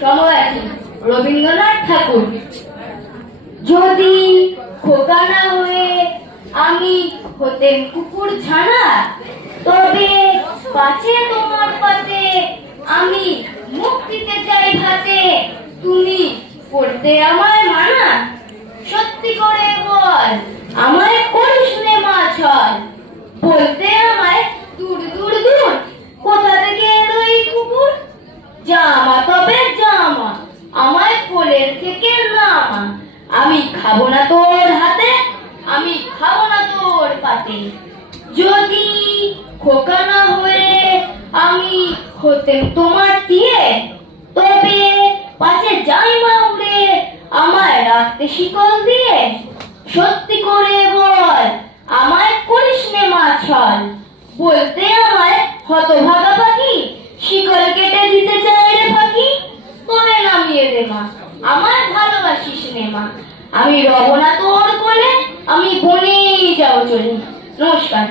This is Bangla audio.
সমরাধী রবীন্দ্রনাথ ঠাকুর। যদি খোকা না হয়ে আমি হতেন কুকুর ছানা, তবে পাছে তোমার পাতে আমি মুখ দিতে চাই ভাতে, তুমি করতে আমায় মানা। সত্যি করে বল, আমায় করিস নে মা ছল, বলতে আমায় দূর দূর দূর, কোথা থেকে এলো এই কুকুর। জামা তবে জামা, আমায় কোলের থেকে নামা, আমি খাবো না তোর হাতে, আমি খাবো না তোর পাতে। যদি খোকা না হয়ে আমি হতেন তোমার দিয়ে, তবে পাছে যাই মা উড়ে আমায় রাখতে শিকল দিয়ে। সত্যি করে বল, আমায় করিস নে মা ছল, বলতে আমায় হতভাগা পাখি, শিকল কেটে দিতে চাই রে ফাঁকি। তবে নামিয়ে দে মা, আমায় ভালোবাসিস নে মা, আমি রব না তোর কোলে, আমি বনেই যাবো চলে। নমস্কার।